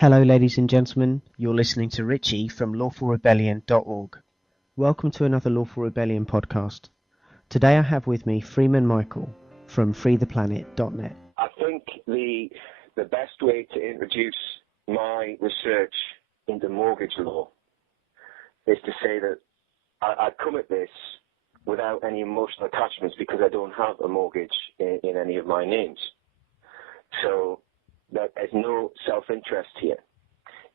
Hello, ladies and gentlemen. You're listening to Richie from lawfulrebellion.org. Welcome to another Lawful Rebellion podcast. Today I have with me Freeman Michael from freetheplanet.net. I think the best way to introduce my research into mortgage law is to say that I come at this without any emotional attachments because I don't have a mortgage in any of my names. So there's no self-interest here.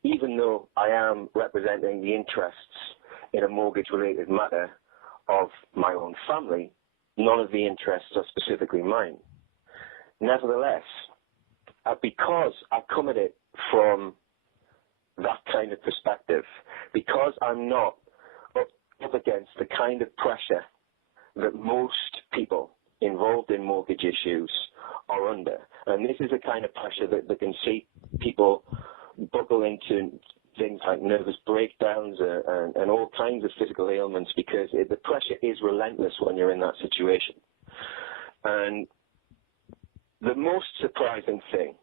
Even though I am representing the interests in a mortgage-related matter of my own family, none of the interests are specifically mine. Nevertheless, because I come at it from that kind of perspective, because I'm not up against the kind of pressure that most people involved in mortgage issues are under, and this is a kind of pressure that can see people buckle into things like nervous breakdowns and all kinds of physical ailments because the pressure is relentless when you're in that situation. And the most surprising thing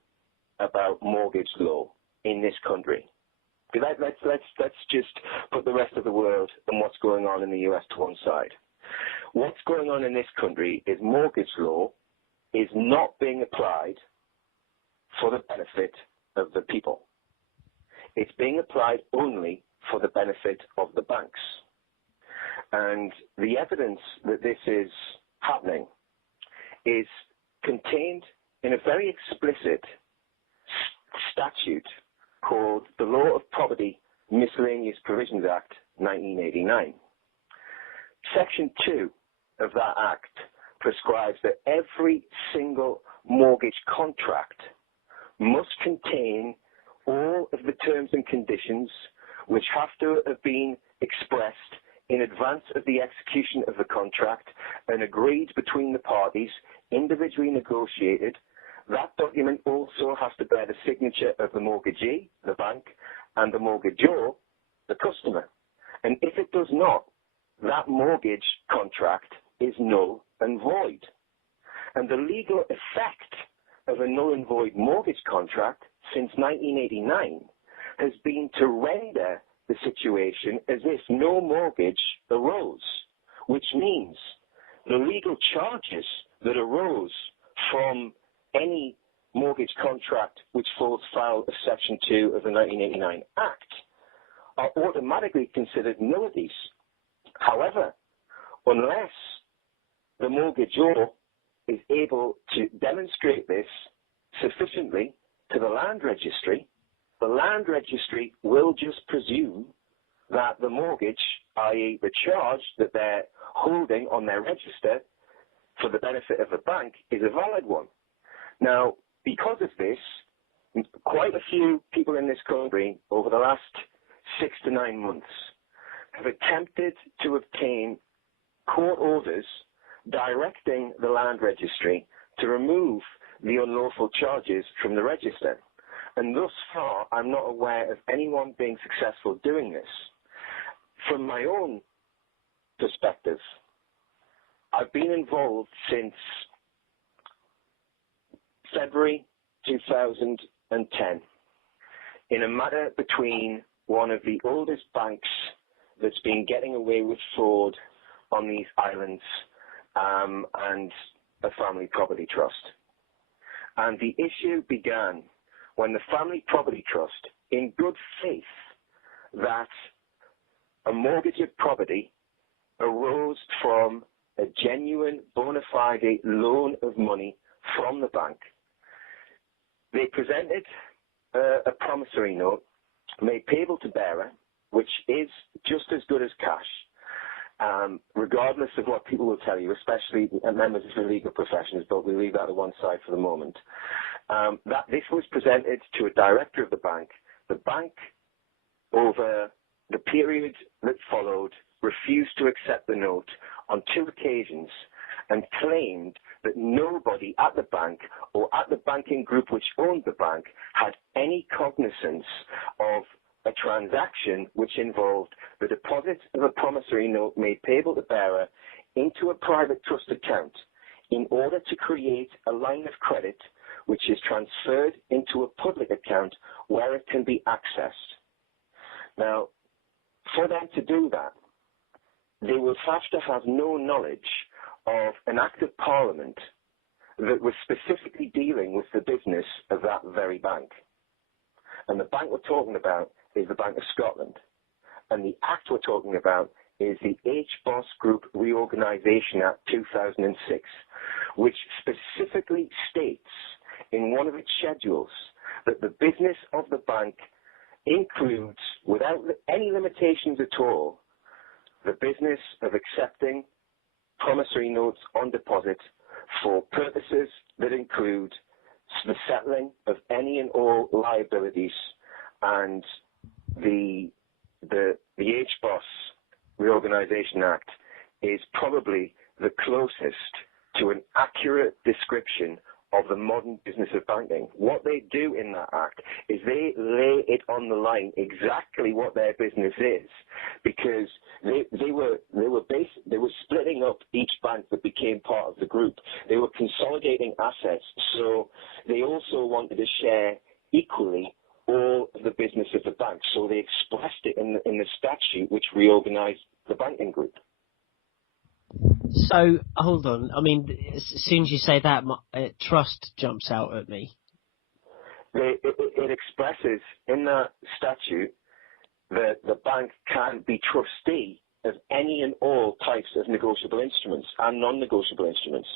about mortgage law in this country, let's just put the rest of the world and what's going on in the US to one side. What's going on in this country is mortgage law is not being applied for the benefit of the people. It's being applied only for the benefit of the banks. And the evidence that this is happening is contained in a very explicit statute called the Law of Property Miscellaneous Provisions Act 1989. Section 2 of that act prescribes that every single mortgage contract must contain all of the terms and conditions which have to have been expressed in advance of the execution of the contract and agreed between the parties, individually negotiated. That document also has to bear the signature of the mortgagee, the bank, and the mortgagor, the customer. And if it does not, that mortgage contract is null and void. And the legal effect of a null and void mortgage contract since 1989 has been to render the situation as if no mortgage arose, which means the legal charges that arose from any mortgage contract which falls foul of Section 2 of the 1989 Act are automatically considered nullities. However, unless the mortgagor is able to demonstrate this sufficiently to the land registry, the land registry will just presume that the mortgage, i.e. the charge that they're holding on their register for the benefit of the bank, is a valid one. Now, because of this, quite a few people in this country over the last 6 to 9 months have attempted to obtain court orders directing the land registry to remove the unlawful charges from the register. And thus far, I'm not aware of anyone being successful doing this. From my own perspective, I've been involved since February 2010 in a matter between one of the oldest banks that's been getting away with fraud on these islands and a family property trust. And the issue began when the family property trust, in good faith that a mortgage of property arose from a genuine bona fide loan of money from the bank, they presented a promissory note made payable to bearer, which is just as good as cash, regardless of what people will tell you, especially members of the legal professions, but we'll leave that to one side for the moment. That this was presented to a director of the bank. The bank, over the period that followed, refused to accept the note on 2 occasions and claimed that nobody at the bank or at the banking group which owned the bank had any cognizance of a transaction which involved the deposit of a promissory note made payable to bearer into a private trust account in order to create a line of credit which is transferred into a public account where it can be accessed. Now, for them to do that, they will have to have no knowledge of an Act of Parliament that was specifically dealing with the business of that very bank. And the bank we're talking about is the Bank of Scotland. And the Act we're talking about is the HBOS Group Reorganisation Act 2006, which specifically states in one of its schedules that the business of the bank includes, without any limitations at all, the business of accepting promissory notes on deposit for purposes that include the settling of any and all liabilities, and the HBOS Reorganisation Act is probably the closest to an accurate description of the modern business of banking. What they do in that act is they lay it on the line exactly what their business is, because they were splitting up each bank that became part of the group. They were consolidating assets, so they also wanted to share equally all of the business of the bank. So they expressed it in the statute which reorganized the banking group. So, hold on. I mean, as soon as you say that, trust jumps out at me. It expresses in that statute that the bank can be trustee of any and all types of negotiable instruments and non-negotiable instruments.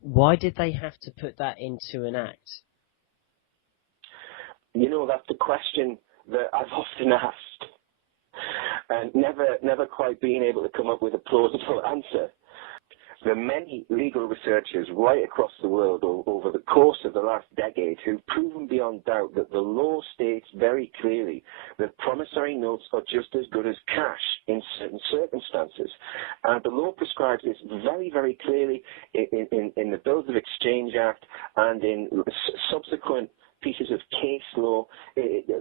Why did they have to put that into an act? You know, that's the question that I've often asked, and never quite being able to come up with a plausible answer. There are many legal researchers right across the world over the course of the last decade who've proven beyond doubt that the law states very clearly that promissory notes are just as good as cash in certain circumstances. And the law prescribes this very, very clearly in the Bills of Exchange Act and in subsequent pieces of case law.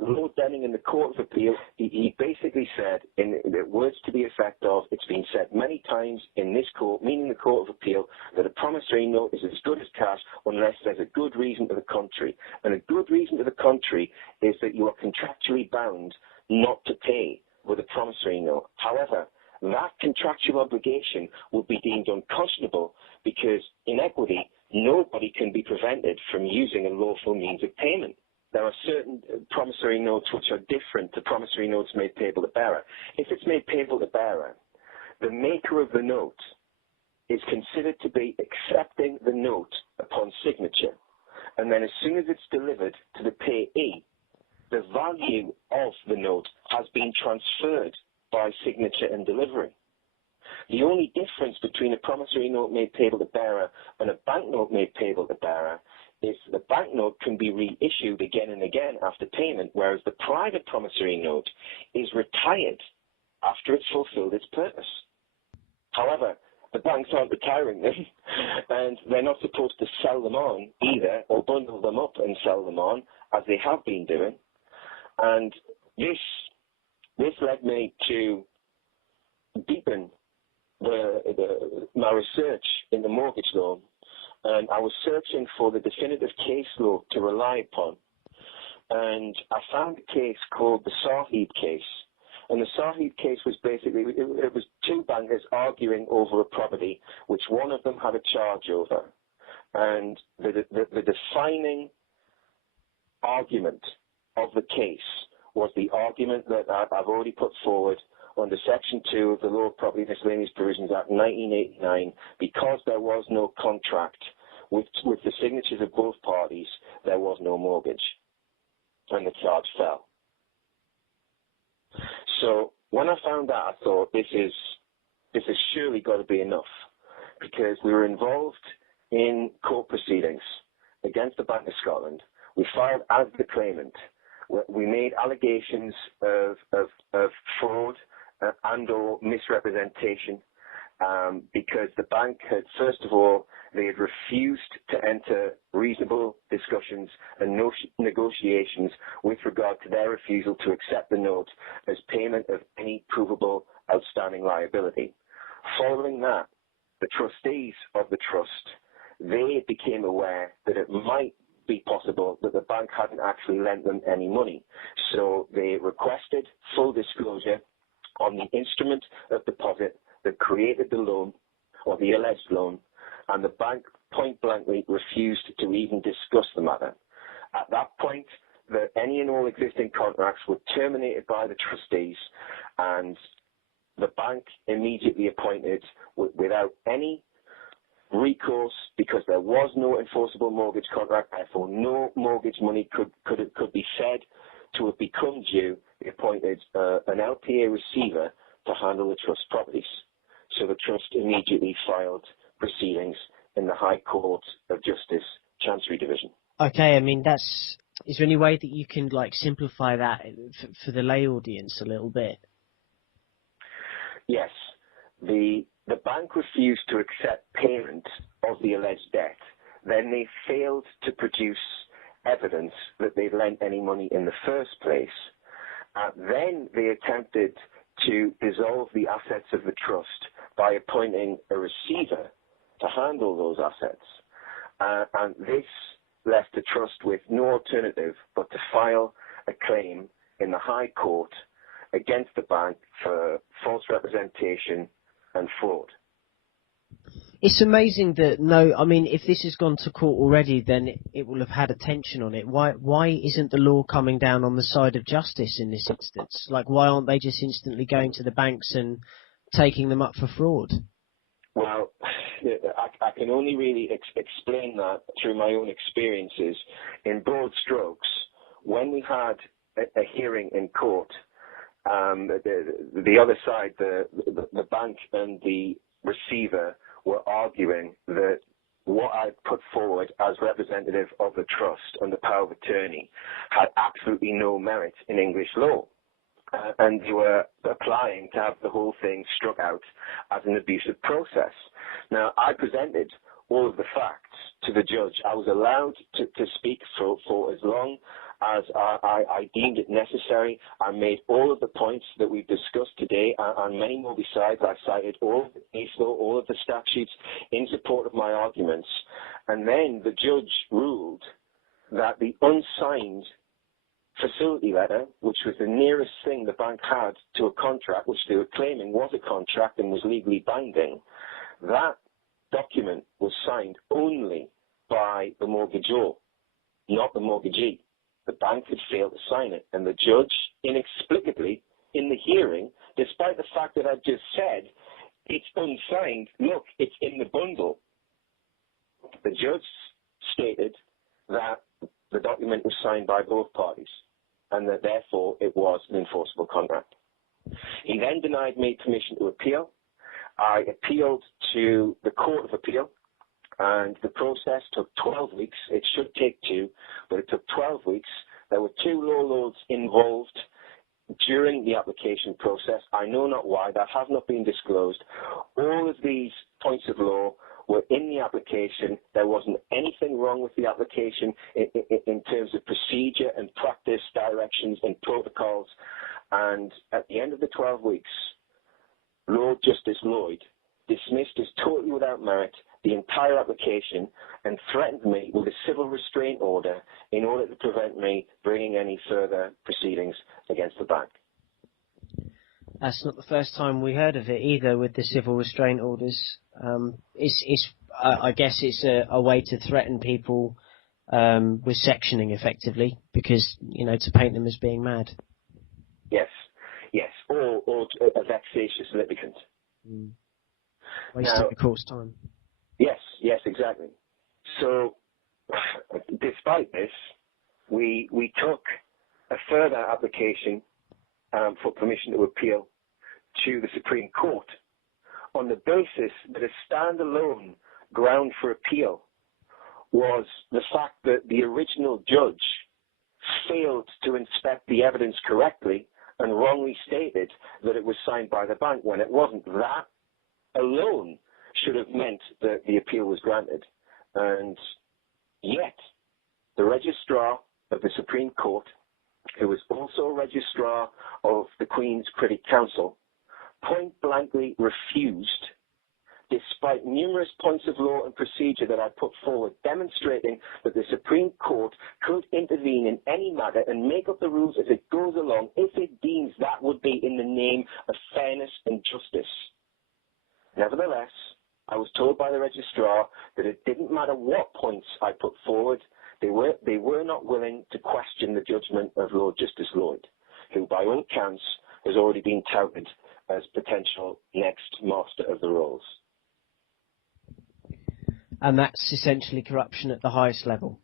Lord Denning in the Court of Appeal, he basically said, in the words to the effect of, it's been said many times in this court, meaning the Court of Appeal, that a promissory note is as good as cash unless there's a good reason to the contrary. And a good reason to the contrary is that you are contractually bound not to pay with a promissory note. However, that contractual obligation will be deemed unconscionable because in equity, nobody can be prevented from using a lawful means of payment. There are certain promissory notes which are different to promissory notes made payable to bearer. If it's made payable to bearer, the maker of the note is considered to be accepting the note upon signature. And then as soon as it's delivered to the payee, the value of the note has been transferred by signature and delivery. The only difference between a promissory note made payable to bearer and a banknote made payable to bearer is the banknote can be reissued again and again after payment, whereas the private promissory note is retired after it's fulfilled its purpose. However, the banks aren't retiring them, and they're not supposed to sell them on either, or bundle them up and sell them on, as they have been doing. And this led me to deepen my research in the mortgage law, and I was searching for the definitive case law to rely upon, and I found a case called the Sahib case. And the Sahib case was basically, it was two bankers arguing over a property which one of them had a charge over, and the defining argument of the case was the argument that I've already put forward under Section 2 of the Law of Property Miscellaneous Provisions Act 1989, because there was no contract with the signatures of both parties, there was no mortgage, and the charge fell. So when I found that, I thought this has surely got to be enough, because we were involved in court proceedings against the Bank of Scotland. We filed as the claimant. We made allegations of fraud and or misrepresentation because the bank had, first of all, they had refused to enter reasonable discussions and negotiations with regard to their refusal to accept the note as payment of any provable outstanding liability. Following that, the trustees of the trust, they became aware that it might be possible that the bank hadn't actually lent them any money. So they requested full disclosure on the instrument of deposit that created the loan, or the alleged loan, and the bank point blankly refused to even discuss the matter. At that point, any and all existing contracts were terminated by the trustees, and the bank immediately appointed, without any recourse, because there was no enforceable mortgage contract, therefore no mortgage money could be said to have become due. They appointed an LPA receiver to handle the trust properties. So the trust immediately filed proceedings in the High Court of Justice, Chancery Division. Okay, I mean, is there any way that you can simplify that for the lay audience a little bit? Yes. The bank refused to accept payment of the alleged debt. Then they failed to produce evidence that they'd lent any money in the first place. Then they attempted to dissolve the assets of the trust by appointing a receiver to handle those assets. And this left the trust with no alternative but to file a claim in the High Court against the bank for false representation and fraud. It's amazing that if this has gone to court already, then it will have had attention on it. Why isn't the law coming down on the side of justice in this instance? Why aren't they just instantly going to the banks and taking them up for fraud? Well, I can only really explain that through my own experiences. In broad strokes, when we had a hearing in court, the other side, the bank and the receiver, were arguing that what I put forward as representative of the trust and the power of attorney had absolutely no merit in English law. And they were applying to have the whole thing struck out as an abusive process. Now, I presented all of the facts to the judge. I was allowed to speak for as long as I deemed it necessary. I made all of the points that we've discussed today, and many more besides. I cited all of the case law, all of the statutes in support of my arguments. And then the judge ruled that the unsigned facility letter, which was the nearest thing the bank had to a contract, which they were claiming was a contract and was legally binding, that document was signed only by the mortgagor, not the mortgagee. The bank had failed to sign it, and the judge inexplicably in the hearing, despite the fact that I just said it's unsigned, look, it's in the bundle, the judge stated that the document was signed by both parties and that therefore it was an enforceable contract. He then denied me permission to appeal. I appealed to the Court of Appeal, and the process took 12 weeks. It should take 2, but it took 12 weeks. There were 2 law lords involved during the application process. I know not why. That has not been disclosed. All of these points of law were in the application. There wasn't anything wrong with the application in terms of procedure and practice, directions and protocols. And at the end of the 12 weeks, Lord Justice Lloyd dismissed as totally without merit the entire application and threatened me with a civil restraint order in order to prevent me bringing any further proceedings against the bank. That's not the first time we heard of it either, with the civil restraint orders. I guess it's a way to threaten people with sectioning, effectively, because, to paint them as being mad. Yes, or a vexatious litigant. Wasting the court's time. Yes, exactly. So, despite this, we took a further application for permission to appeal to the Supreme Court on the basis that a standalone ground for appeal was the fact that the original judge failed to inspect the evidence correctly and wrongly stated that it was signed by the bank when it wasn't. That alone should have meant that the appeal was granted. And yet, the registrar of the Supreme Court, who was also a registrar of the Queen's Privy Council, point blankly refused despite numerous points of law and procedure that I put forward demonstrating that the Supreme Court could intervene in any matter and make up the rules as it goes along if it deems that would be in the name of fairness and justice. Nevertheless, I was told by the registrar that it didn't matter what points I put forward, they were not willing to question the judgment of Lord Justice Lloyd, who by all counts has already been touted as potential next master of the rolls. And that's essentially corruption at the highest level.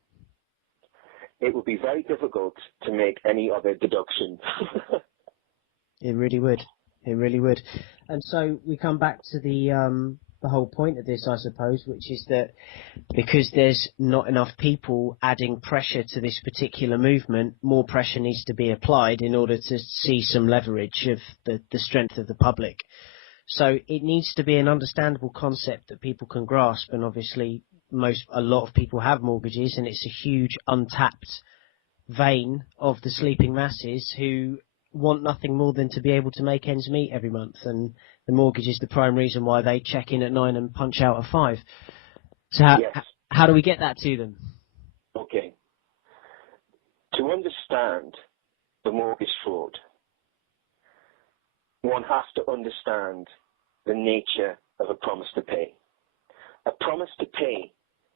It would be very difficult to make any other deduction. It really would. It really would. And so we come back to the whole point of this, I suppose, which is that because there's not enough people adding pressure to this particular movement, more pressure needs to be applied in order to see some leverage of the strength of the public. So it needs to be an understandable concept that people can grasp, and obviously a lot of people have mortgages, and it's a huge untapped vein of the sleeping masses who want nothing more than to be able to make ends meet every month, and the mortgage is the prime reason why they check in at 9 and punch out at 5. So how do we get that to them? Okay. To understand the mortgage fraud, one has to understand the nature of a promise to pay. A promise to pay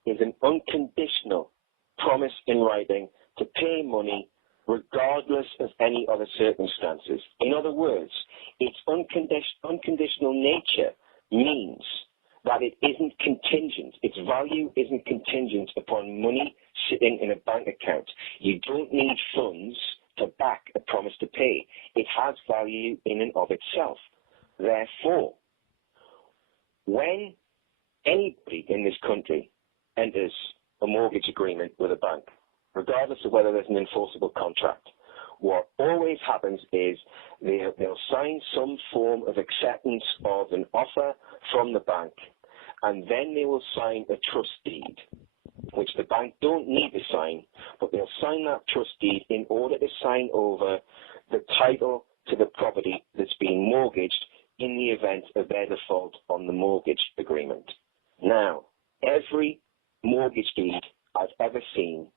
is an unconditional promise in writing to pay money regardless of any other circumstances. In other words, its unconditional nature means that it isn't contingent. Its value isn't contingent upon money sitting in a bank account. You don't need funds to back a promise to pay. It has value in and of itself. Therefore, when anybody in this country enters a mortgage agreement with a bank, regardless of whether there's an enforceable contract, what always happens is they'll sign some form of acceptance of an offer from the bank, and then they will sign a trust deed, which the bank don't need to sign, but they'll sign that trust deed in order to sign over the title to the property that's being mortgaged in the event of their default on the mortgage agreement. Now, every mortgage deed I've ever seen,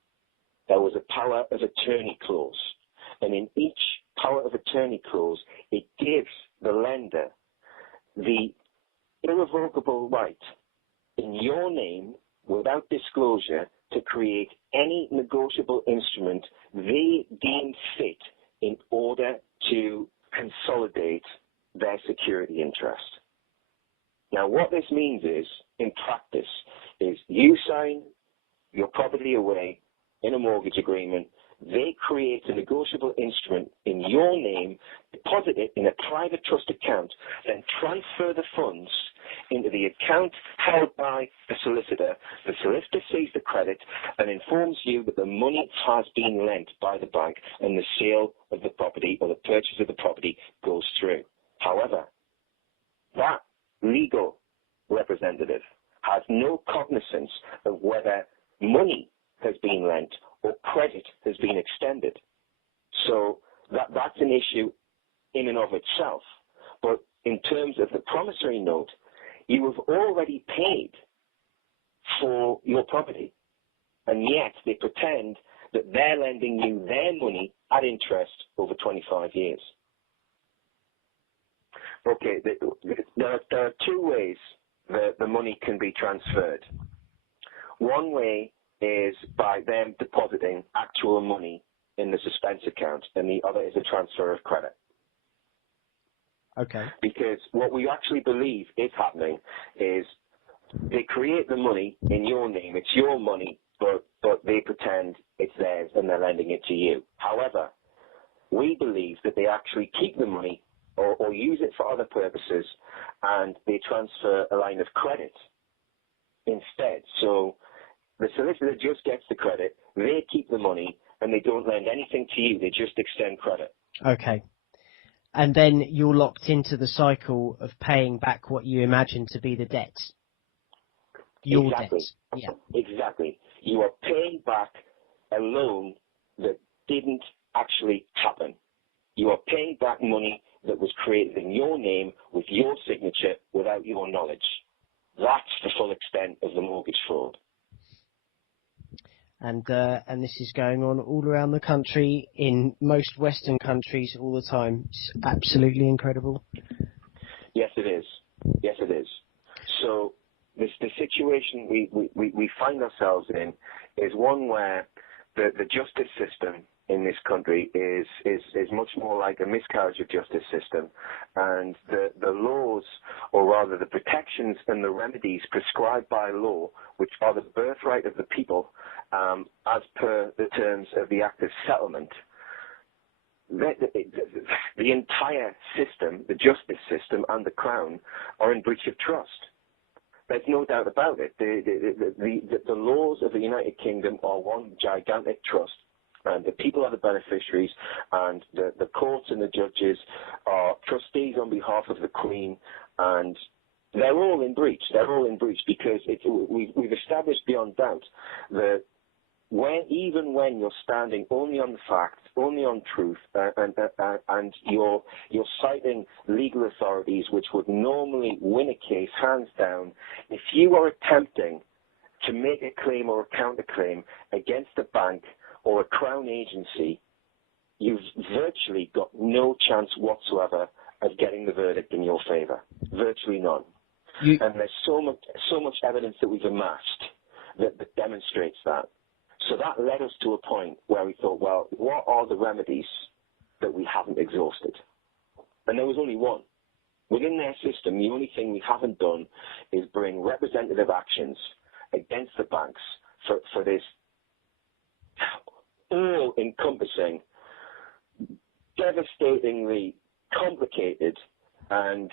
there was a power of attorney clause. And in each power of attorney clause, it gives the lender the irrevocable right in your name, without disclosure, to create any negotiable instrument they deem fit in order to consolidate their security interest. Now, what this means is, in practice, is you sign your property away in a mortgage agreement, they create a negotiable instrument in your name, deposit it in a private trust account, then transfer the funds into the account held by the solicitor. The solicitor sees the credit and informs you that the money has been lent by the bank and the sale of the property or the purchase of the property goes through. However, that legal representative has no cognizance of whether money has been lent or credit has been extended. So that's an issue in and of itself. But in terms of the promissory note, you have already paid for your property, and yet they pretend that they're lending you their money at interest over 25 years. Okay, there are two ways that the money can be transferred. One way is by them depositing actual money in the suspense account, and the other is a transfer of credit. Okay. Because what we actually believe is happening is they create the money in your name. It's your money, but they pretend it's theirs and they're lending it to you. However, we believe that they actually keep the money or use it for other purposes, and they transfer a line of credit instead. So the solicitor just gets the credit, they keep the money, and they don't lend anything to you. They just extend credit. Okay. And then you're locked into the cycle of paying back what you imagine to be the debt. Your Exactly. debt. Yeah. Exactly. You are paying back a loan that didn't actually happen. You are paying back money that was created in your name with your signature without your knowledge. That's the full extent of the mortgage fraud. And this is going on all around the country, in most Western countries, all the time. It's absolutely incredible. Yes, it is. Yes, it is. So the situation we find ourselves in is one where the justice system in this country is much more like a miscarriage of justice system, and the laws, or rather the protections and the remedies prescribed by law, which are the birthright of the people, as per the terms of the Act of Settlement, the entire system, the justice system and the Crown, are in breach of trust. There's no doubt about it. The laws of the United Kingdom are one gigantic trust, and the people are the beneficiaries, and the courts and the judges are trustees on behalf of the Queen, and they're all in breach. They're all in breach because we've established beyond doubt that even when you're standing only on the facts, only on truth, and you're citing legal authorities which would normally win a case hands down, if you are attempting to make a claim or a counterclaim against a bank or a Crown agency, you've virtually got no chance whatsoever of getting the verdict in your favour. Virtually none. And there's so much evidence that we've amassed that demonstrates that. So that led us to a point where we thought, well, what are the remedies that we haven't exhausted? And there was only one. Within their system, the only thing we haven't done is bring representative actions against the banks for this all-encompassing, devastatingly complicated and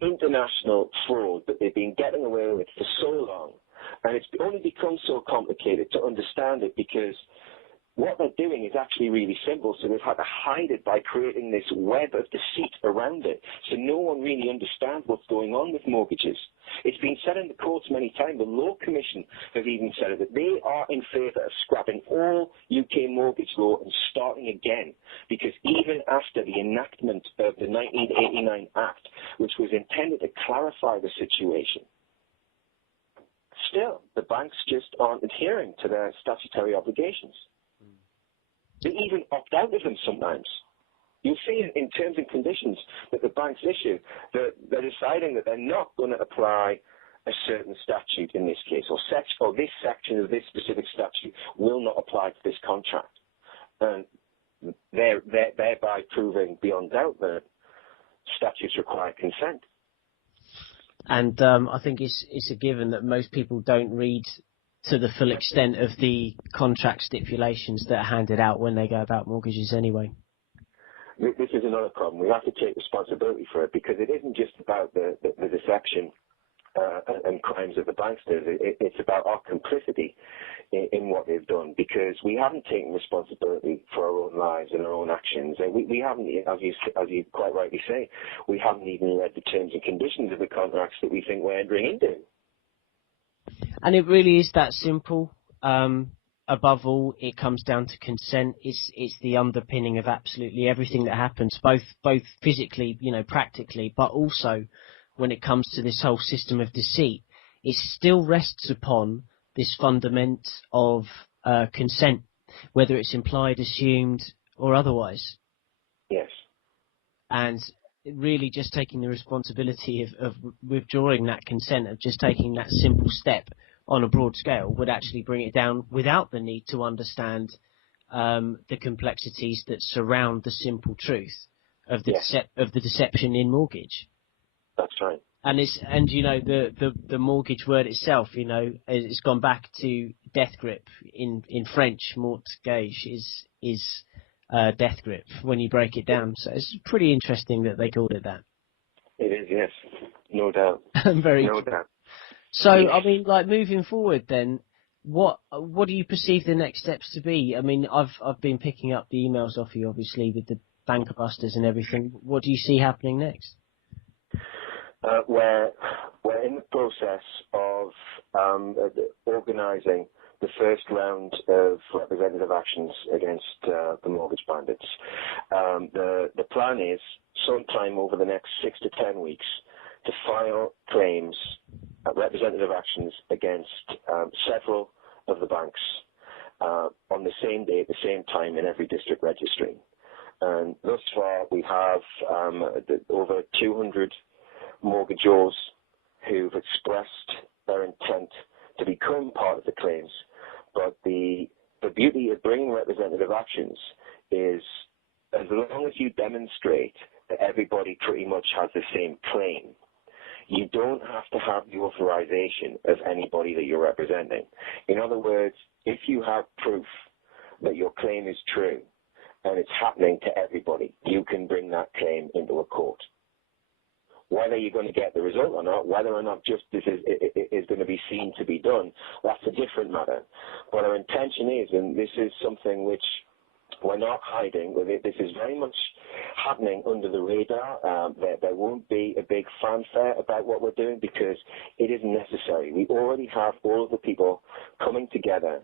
international fraud that they've been getting away with for so long. And it's only become so complicated to understand it because what they're doing is actually really simple, so they've had to hide it by creating this web of deceit around it, so no one really understands what's going on with mortgages. It's been said in the courts many times, the Law Commission has even said it, that they are in favour of scrapping all UK mortgage law and starting again, because even after the enactment of the 1989 Act, which was intended to clarify the situation, still, the banks just aren't adhering to their statutory obligations. They even opt out of them sometimes. You'll see in terms and conditions that the banks issue that they're deciding that they're not going to apply a certain statute in this case, or this section of this specific statute will not apply to this contract. And they're thereby proving beyond doubt that statutes require consent. And I think it's a given that most people don't read to the full extent of the contract stipulations that are handed out when they go about mortgages anyway. This is another problem. We have to take responsibility for it because it isn't just about the deception and crimes of the banksters. It's about our complicity in what they've done, because we haven't taken responsibility for our own lives and our own actions. And we haven't, as you quite rightly say, we haven't even read the terms and conditions of the contracts that we think we're entering into. And it really is that simple. Above all, it comes down to consent. It's the underpinning of absolutely everything that happens, both physically, practically, but also when it comes to this whole system of deceit. It still rests upon this fundament of consent, whether it's implied, assumed, or otherwise. Yes. And really just taking the responsibility of withdrawing that consent, of just taking that simple step on a broad scale, would actually bring it down without the need to understand the complexities that surround the simple truth of the deception in mortgage. That's right. And the mortgage word itself, it's gone back to death grip in French. Mortgage is death grip when you break it down. So it's pretty interesting that they called it that. It is, yes, no doubt. No doubt. So I mean, moving forward, then, what do you perceive the next steps to be? I mean, I've been picking up the emails off you, obviously, with the banker busters and everything. What do you see happening next? We're in the process of organising the first round of representative actions against the mortgage bandits. The plan is sometime over the next 6 to 10 weeks to file claims representative actions against several of the banks on the same day at the same time in every district registry. And thus far, we have over 200 mortgagors who've expressed their intent to become part of the claims. But the beauty of bringing representative actions is, as long as you demonstrate that everybody pretty much has the same claim, you don't have to have the authorization of anybody that you're representing. In other words, if you have proof that your claim is true and it's happening to everybody, you can bring that claim into a court. Whether you're going to get the result or not, whether or not justice is going to be seen to be done, that's a different matter. But our intention is, and this is something which we're not hiding, this is very much happening under the radar. There won't be a big fanfare about what we're doing because it isn't necessary. We already have all of the people coming together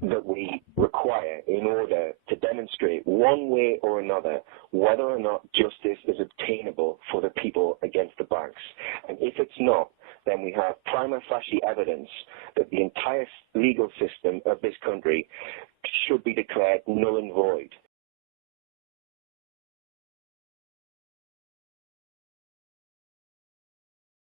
that we require in order to demonstrate one way or another whether or not justice is obtainable for the people against the banks. And if it's not, then we have prima facie evidence that the entire legal system of this country should be declared null and void